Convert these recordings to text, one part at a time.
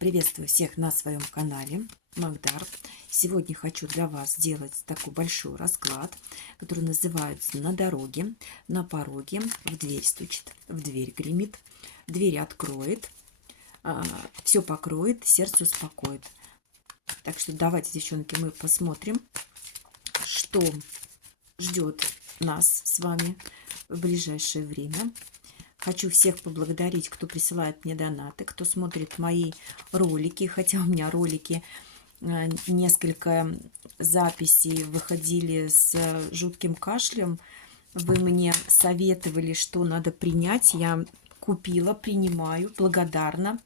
Приветствую всех на своем канале Магдар. Сегодня хочу для вас сделать такой большой расклад, который называется «На дороге, на пороге, в дверь стучит, в дверь гремит, дверь откроет, все покроет, сердце успокоит». Так что давайте, девчонки, мы посмотрим, что ждет нас с вами в ближайшее время. Хочу всех поблагодарить, кто присылает мне донаты, кто смотрит мои ролики. Хотя у меня ролики, несколько записей выходили с жутким кашлем. Вы мне советовали, что надо принять. Я купила, принимаю, благодарна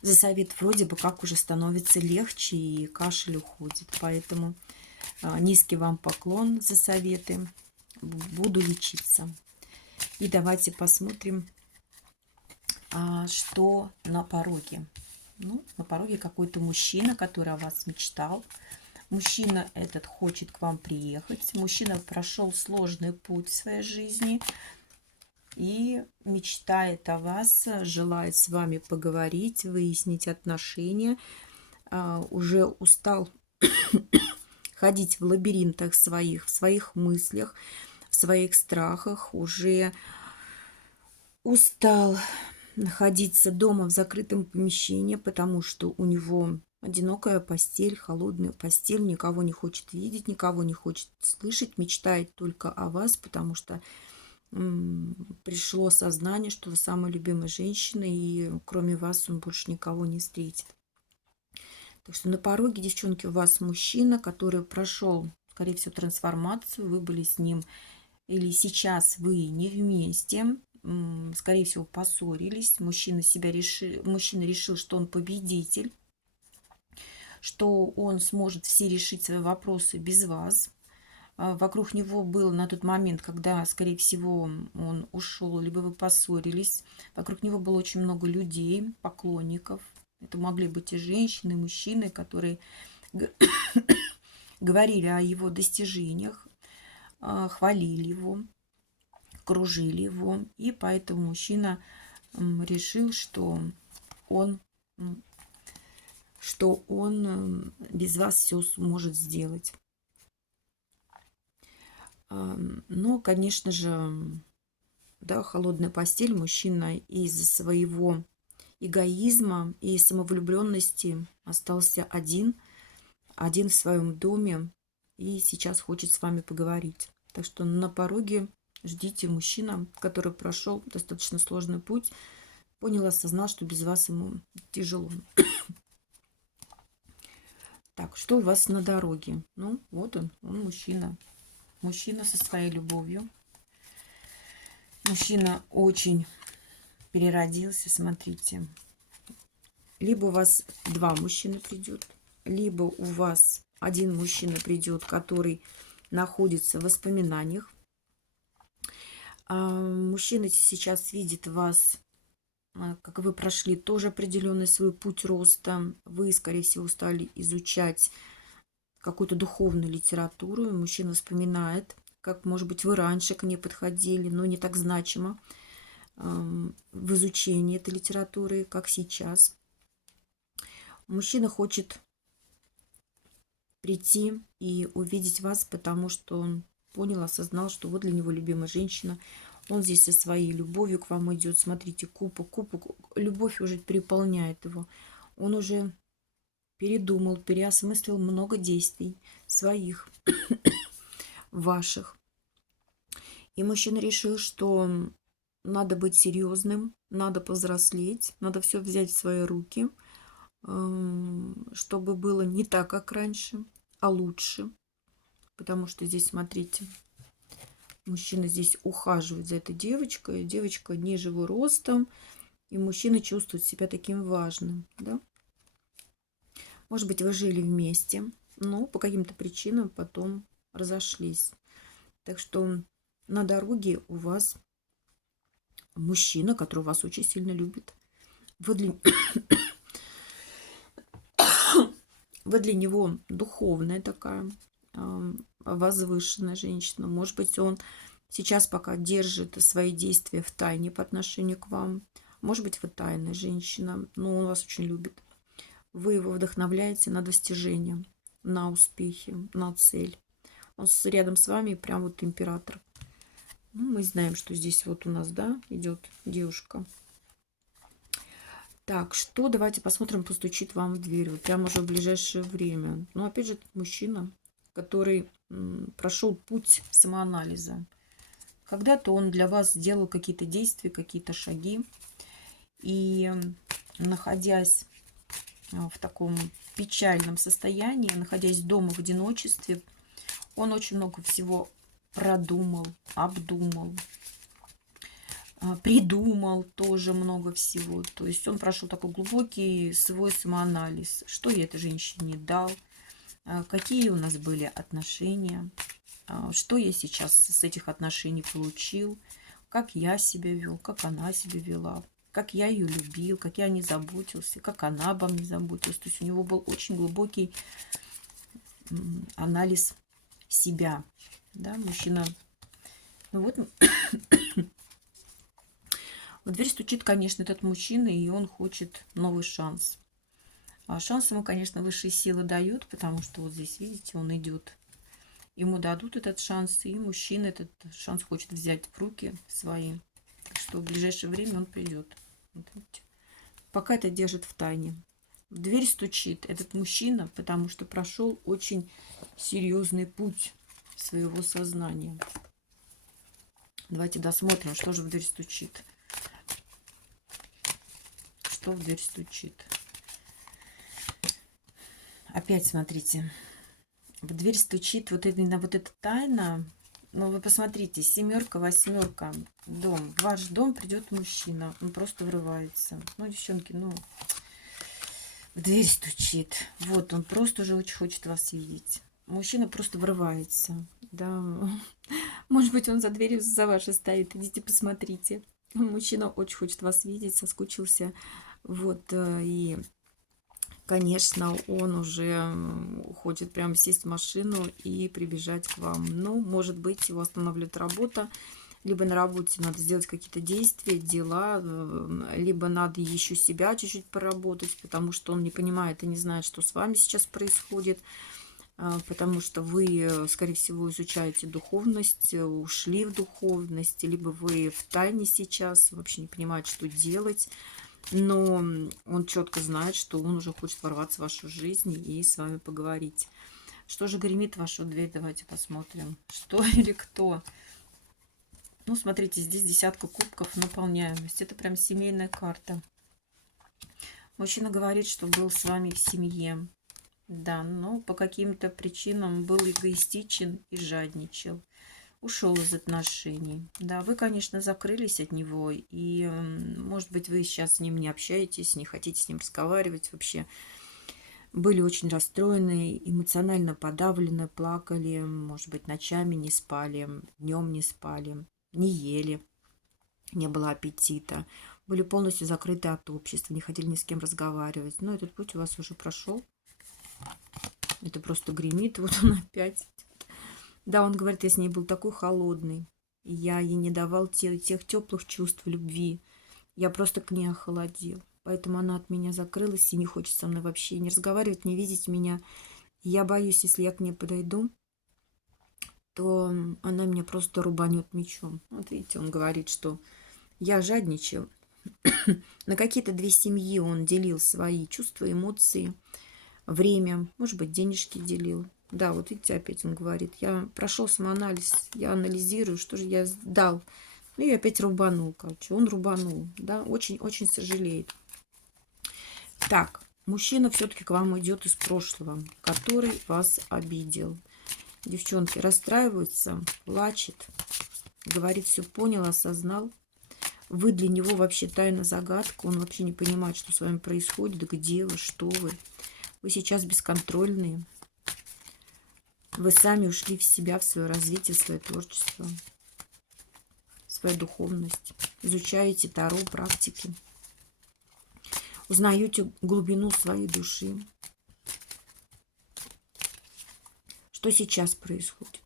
за совет. Вроде бы как уже становится легче и кашель уходит. Поэтому низкий вам поклон за советы. Буду лечиться. И давайте посмотрим, что на пороге. Ну, на пороге какой-то мужчина, который о вас мечтал. Мужчина этот хочет к вам приехать. Мужчина прошел сложный путь в своей жизни и мечтает о вас, желает с вами поговорить, выяснить отношения. Уже устал ходить в лабиринтах в своих мыслях, в своих страхах, уже устал находиться дома в закрытом помещении, потому что у него одинокая постель, холодная постель, никого не хочет видеть, никого не хочет слышать, мечтает только о вас, потому что пришло сознание, что вы самая любимая женщина, и кроме вас он больше никого не встретит. Так что на пороге, девчонки, у вас мужчина, который прошел, скорее всего, трансформацию, вы были с ним, или сейчас вы не вместе, скорее всего, поссорились. Мужчина решил, что он победитель, что он сможет все решить свои вопросы без вас. Вокруг него был на тот момент, когда, скорее всего, он ушел, либо вы поссорились, вокруг него было очень много людей, поклонников. Это могли быть и женщины, и мужчины, которые говорили о его достижениях, хвалили его, кружили его. И поэтому мужчина решил, что он без вас все сможет сделать. Но, конечно же, да, холодная постель, мужчина из-за своего эгоизма и самовлюбленности остался один в своем доме и сейчас хочет с вами поговорить. Так что на пороге ждите мужчина, который прошел достаточно сложный путь, понял, осознал, что без вас ему тяжело. Так, что у вас на дороге? Ну, вот он мужчина. Мужчина со своей любовью. Мужчина очень переродился, смотрите. Либо у вас два мужчины придет, либо у вас один мужчина придет, который находится в воспоминаниях. Мужчина сейчас видит вас, как вы прошли тоже определенный свой путь роста. Вы, скорее всего, стали изучать какую-то духовную литературу. И мужчина вспоминает, как, может быть, вы раньше к ней подходили, но не так значимо в изучении этой литературы, как сейчас. Мужчина хочет прийти и увидеть вас, потому что он понял, осознал, что вы для него любимая женщина. Он здесь со своей любовью к вам идет. Смотрите, кубок. Любовь уже переполняет его. Он уже передумал, переосмыслил много действий своих, ваших. И мужчина решил, что надо быть серьезным, надо повзрослеть, надо все взять в свои руки, чтобы было не так, как раньше, а лучше. Потому что здесь, смотрите, мужчина здесь ухаживает за этой девочкой. Девочка ниже его ростом, и мужчина чувствует себя таким важным. Да? Может быть, вы жили вместе, но по каким-то причинам потом разошлись. Так что на дороге у вас мужчина, который вас очень сильно любит. Вы для него духовная такая, возвышенная женщина. Может быть, он сейчас пока держит свои действия в тайне по отношению к вам. Может быть, вы тайная женщина, но он вас очень любит. Вы его вдохновляете на достижение, на успехи, на цель. Он рядом с вами прям вот император. Ну, мы знаем, что здесь вот у нас, да, идет девушка. Так, что? Давайте посмотрим, постучит вам в дверь. Вот прямо уже в ближайшее время. Ну, опять же, этот мужчина, который прошел путь самоанализа. Когда-то он для вас сделал какие-то действия, какие-то шаги. И находясь в таком печальном состоянии, находясь дома в одиночестве, он очень много всего продумал, обдумал, придумал тоже много всего. То есть он прошел такой глубокий свой самоанализ. Что я этой женщине дал, какие у нас были отношения, что я сейчас с этих отношений получил, как я себя вел, как она себя вела, как я ее любил, как я о ней заботился, как она обо мне заботилась. То есть у него был очень глубокий анализ себя. Да, мужчина. Ну вот, в дверь стучит, конечно, этот мужчина, и он хочет новый шанс. А шанс ему, конечно, высшие силы дают, потому что вот здесь, видите, он идет. Ему дадут этот шанс, и мужчина этот шанс хочет взять в руки свои. Так что в ближайшее время он придет. Вот видите. Пока это держит в тайне. В дверь стучит этот мужчина, потому что прошел очень серьезный путь своего сознания. Давайте досмотрим, что же в дверь стучит. Что в дверь стучит. Опять смотрите. В дверь стучит вот эта тайна. Ну, вы посмотрите, 7, 8, дом. В ваш дом придет мужчина. Он просто врывается. Ну, девчонки, ну, в дверь стучит. Вот, он просто уже очень хочет вас видеть. Мужчина просто врывается. Да. Может быть, он за дверью за вашей стоит. Идите посмотрите. Мужчина очень хочет вас видеть, соскучился. Вот, и, конечно, он уже хочет прям сесть в машину и прибежать к вам. Ну, может быть, его останавливает работа. Либо на работе надо сделать какие-то действия, дела, либо надо еще себя чуть-чуть поработать, потому что он не понимает и не знает, что с вами сейчас происходит. Потому что вы, скорее всего, изучаете духовность, ушли в духовность, либо вы в тайне сейчас, вообще не понимаете, что делать. Но он четко знает, что он уже хочет ворваться в вашу жизнь и с вами поговорить. Что же гремит в вашу дверь? Давайте посмотрим. Что или кто? Ну, смотрите, здесь 10 кубков, наполняемость. Это прям семейная карта. Мужчина говорит, что был с вами в семье. Да, но по каким-то причинам был эгоистичен и жадничал. Ушел из отношений. Да, вы, конечно, закрылись от него. И, может быть, вы сейчас с ним не общаетесь, не хотите с ним разговаривать вообще. Были очень расстроены, эмоционально подавлены, плакали. Может быть, ночами не спали, днем не спали, не ели. Не было аппетита. Были полностью закрыты от общества, не хотели ни с кем разговаривать. Но этот путь у вас уже прошел. Это просто гремит, вот он опять. Да, он говорит, я с ней был такой холодный. Я ей не давал тех теплых чувств, любви. Я просто к ней охладел. Поэтому она от меня закрылась и не хочет со мной вообще не разговаривать, не видеть меня. И я боюсь, если я к ней подойду, то она меня просто рубанет мечом. Вот видите, он говорит, что я жадничал. На какие-то 2 семьи он делил свои чувства, эмоции, время, может быть, денежки делил. Да, вот видите, опять он говорит, я прошел самоанализ, я анализирую, что же я дал. Ну и опять рубанул, короче, он рубанул, да, очень-очень сожалеет. Так, мужчина все-таки к вам идет из прошлого, который вас обидел. Девчонки, расстраивается, плачет, говорит, все понял, осознал. Вы для него вообще тайна загадка, он вообще не понимает, что с вами происходит, где вы, что вы. Вы сейчас бесконтрольные. Вы сами ушли в себя, в свое развитие, в свое творчество, в свою духовность. Изучаете таро, практики. Узнаете глубину своей души. Что сейчас происходит?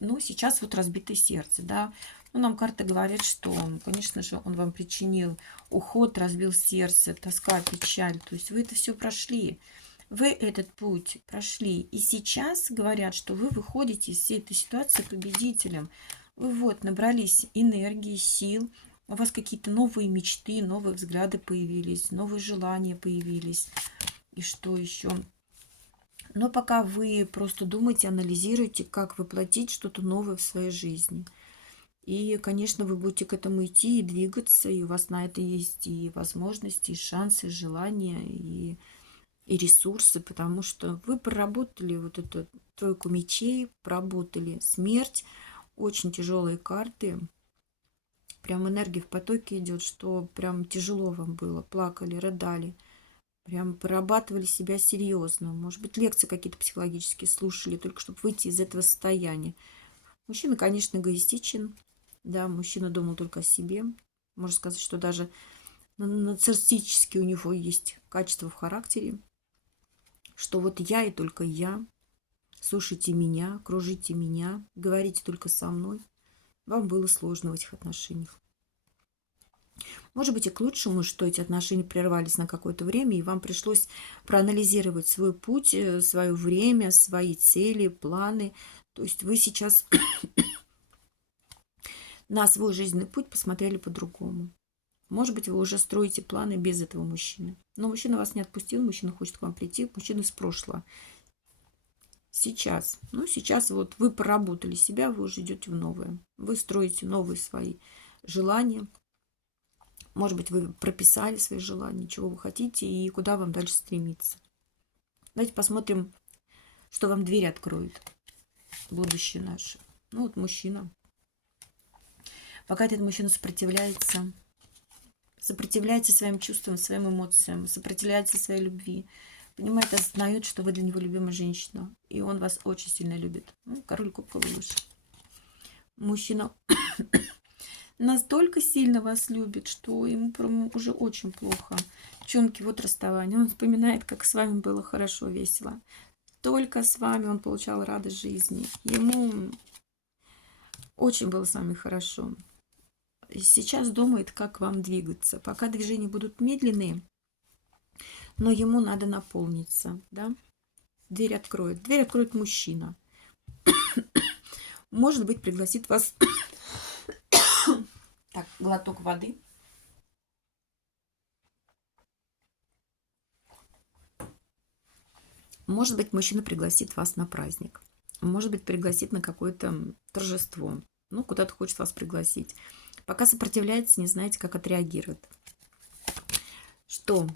Ну, сейчас вот разбитое сердце, да. Ну, нам карты говорят, что, конечно же, он вам причинил уход, разбил сердце, тоска, печаль. То есть вы это все прошли. Вы этот путь прошли. И сейчас говорят, что вы выходите из всей этой ситуации победителем. Вы вот набрались энергии, сил. У вас какие-то новые мечты, новые взгляды появились, новые желания появились. И что еще? Но пока вы просто думаете, анализируете, как воплотить что-то новое в своей жизни. И, конечно, вы будете к этому идти и двигаться, и у вас на это есть и возможности, и шансы, и желания, и ресурсы, потому что вы проработали вот эту тройку мечей, проработали смерть, очень тяжелые карты, прям энергия в потоке идет, что прям тяжело вам было, плакали, рыдали, прям прорабатывали себя серьезно, может быть, лекции какие-то психологические слушали, только чтобы выйти из этого состояния. Мужчина, конечно, эгоистичен, да, мужчина думал только о себе. Можно сказать, что даже нарциссически у него есть качество в характере, что вот я и только я, слушайте меня, кружите меня, говорите только со мной. Вам было сложно в этих отношениях. Может быть, и к лучшему, что эти отношения прервались на какое-то время, и вам пришлось проанализировать свой путь, свое время, свои цели, планы. То есть вы сейчас на свой жизненный путь посмотрели по-другому. Может быть, вы уже строите планы без этого мужчины. Но мужчина вас не отпустил, мужчина хочет к вам прийти, мужчина из прошлого. Сейчас. Ну, сейчас вот вы проработали себя, вы уже идете в новое. Вы строите новые свои желания. Может быть, вы прописали свои желания, чего вы хотите и куда вам дальше стремиться. Давайте посмотрим, что вам дверь откроет. Будущее наше. Ну, вот мужчина. Пока этот мужчина сопротивляется своим чувствам, своим эмоциям, сопротивляется своей любви, понимает, осознает, что вы для него любимая женщина, и он вас очень сильно любит. Ну, король кубков выше. Мужчина настолько сильно вас любит, что ему прям уже очень плохо. Девчонки, вот расставание. Он вспоминает, как с вами было хорошо, весело. Только с вами он получал радость жизни. Ему очень было с вами хорошо. Сейчас думает, как вам двигаться. Пока движения будут медленные, но ему надо наполниться. Да? Дверь откроет. Дверь откроет мужчина. Может быть, пригласит вас... Так, глоток воды. Может быть, мужчина пригласит вас на праздник. Может быть, пригласит на какое-то торжество. Ну, куда-то хочет вас пригласить. Пока сопротивляется, не знаете, как отреагирует. Что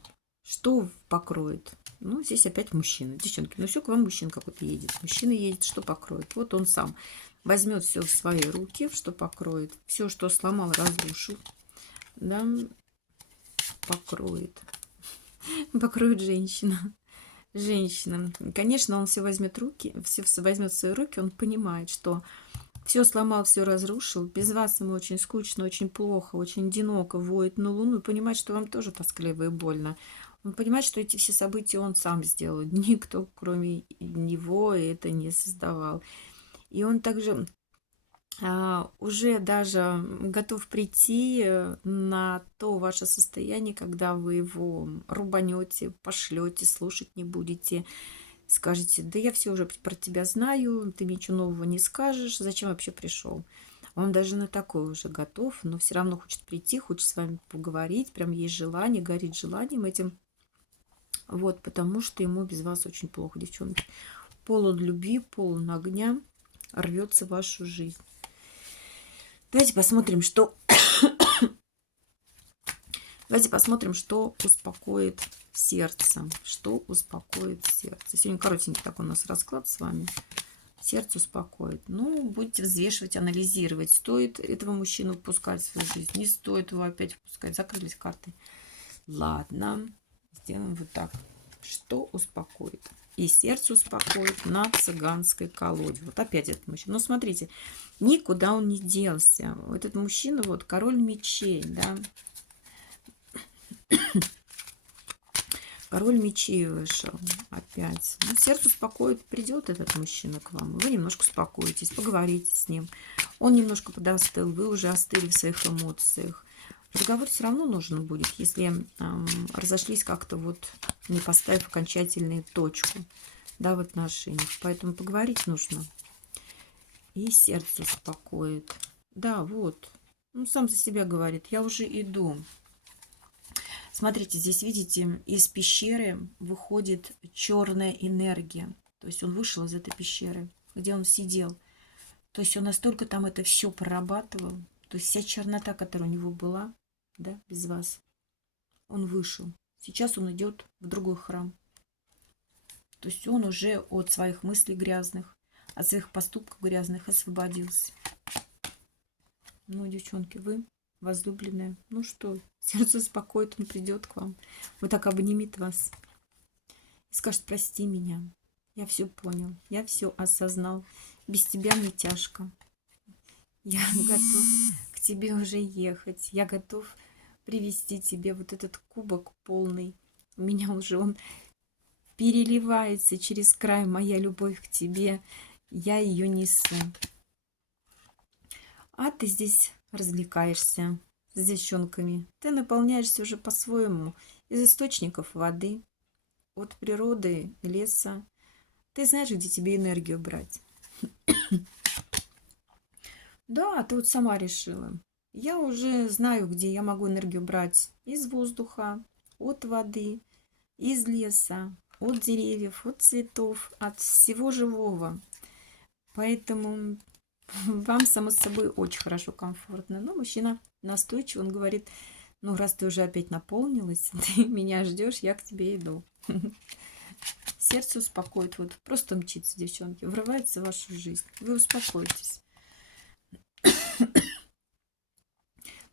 покроет? Ну, здесь опять мужчина. Девчонки, ну все, к вам мужчина какой-то едет. Мужчина едет, что покроет? Вот он сам возьмет все в свои руки, что покроет. Все, что сломал, разрушил. Да, покроет. Покроет женщина. Женщина. Конечно, он все возьмет в свои руки, он понимает, что все сломал, все разрушил. Без вас ему очень скучно, очень плохо, очень одиноко, воет на луну. Понимает, что вам тоже тоскливо и больно. Он понимает, что эти все события он сам сделал. Никто, кроме него, это не создавал. И он также уже даже готов прийти на то ваше состояние, когда вы его рубанете, пошлете, слушать не будете. Скажете, да я все уже про тебя знаю, ты мне ничего нового не скажешь, зачем вообще пришел? Он даже на такое уже готов, но все равно хочет прийти, хочет с вами поговорить, прям есть желание, горит желанием этим. Вот, потому что ему без вас очень плохо, девчонки. Полон любви, полон огня, рвется в вашу жизнь. Давайте посмотрим, что успокоит сердце. Что успокоит сердце. Сегодня коротенький такой у нас расклад с вами. Сердце успокоит. Ну, будете взвешивать, анализировать. Стоит этого мужчину впускать в свою жизнь. Не стоит его опять впускать. Закрылись карты. Ладно. Сделаем вот так. Что успокоит? И сердце успокоит на цыганской колоде. Вот опять этот мужчина. Ну, смотрите. Никуда он не делся. Этот мужчина, вот, король мечей, да. Король мечей вышел. 5. Ну, сердце успокоит, придет этот мужчина к вам. Вы немножко успокоитесь, поговорите с ним. Он немножко подостыл, вы уже остыли в своих эмоциях. Разговор все равно нужен будет, если разошлись как-то вот, не поставив окончательную точку, да, в отношениях. Поэтому поговорить нужно. И сердце успокоит. Да, вот. Ну, сам за себя говорит. Я уже иду. Смотрите, здесь, видите, из пещеры выходит черная энергия. То есть он вышел из этой пещеры, где он сидел. То есть он настолько там это все прорабатывал. То есть вся чернота, которая у него была, да, без вас, он вышел. Сейчас он идет в другой храм. То есть он уже от своих мыслей грязных, от своих поступков грязных освободился. Ну, девчонки, вы возлюбленная. Ну что, сердце успокоит, он придет к вам. Вот так обнимет вас и скажет: прости меня. Я все понял, я все осознал. Без тебя мне тяжко. Я готов к тебе уже ехать. Я готов привезти тебе вот этот кубок полный. У меня уже он переливается через край, моя любовь к тебе. Я ее несу. А ты здесь развлекаешься с девчонками. Ты наполняешься уже по-своему из источников воды, от природы, леса. Ты знаешь, где тебе энергию брать. Да, ты вот сама решила. Я уже знаю, где я могу энергию брать из воздуха, от воды, из леса, от деревьев, от цветов, от всего живого. Поэтому вам, само собой, очень хорошо, комфортно. Но мужчина настойчив, он говорит: ну, раз ты уже опять наполнилась, ты меня ждешь, я к тебе иду. Сердце успокоит, вот просто мчится, девчонки, врывается в вашу жизнь. Вы успокоитесь.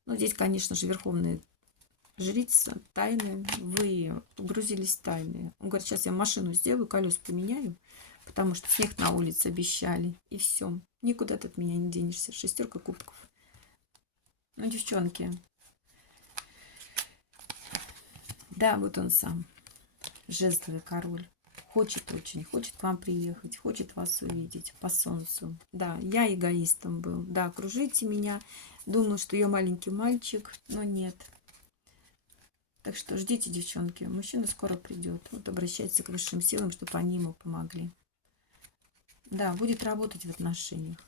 Ну, здесь, конечно же, верховная жрица, тайны. Вы погрузились в тайны. Он говорит: сейчас я машину сделаю, колес поменяю, потому что снег на улице обещали. И все. Никуда ты от меня не денешься. 6 кубков. Ну, девчонки. Да, вот он сам. Жезловый король. Хочет очень, хочет к вам приехать, хочет вас увидеть по солнцу. Да, я эгоистом был. Да, окружите меня. Думаю, что я маленький мальчик, но нет. Так что ждите, девчонки. Мужчина скоро придет. Вот обращайтесь к высшим силам, чтобы они ему помогли. Да, будет работать в отношениях.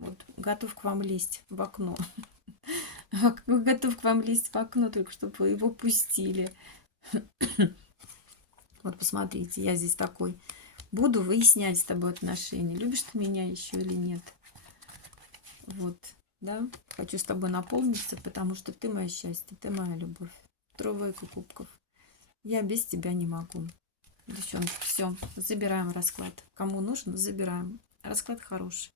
Вот, готов к вам лезть в окно. Готов к вам лезть в окно, только чтобы вы его пустили. Вот посмотрите, я здесь такой. Буду выяснять с тобой отношения. Любишь ты меня еще или нет? Вот, да. Хочу с тобой наполниться, потому что ты мое счастье, ты моя любовь. 3 кубков. Я без тебя не могу. Девчонки, все, забираем расклад. Кому нужно, забираем. Расклад хороший.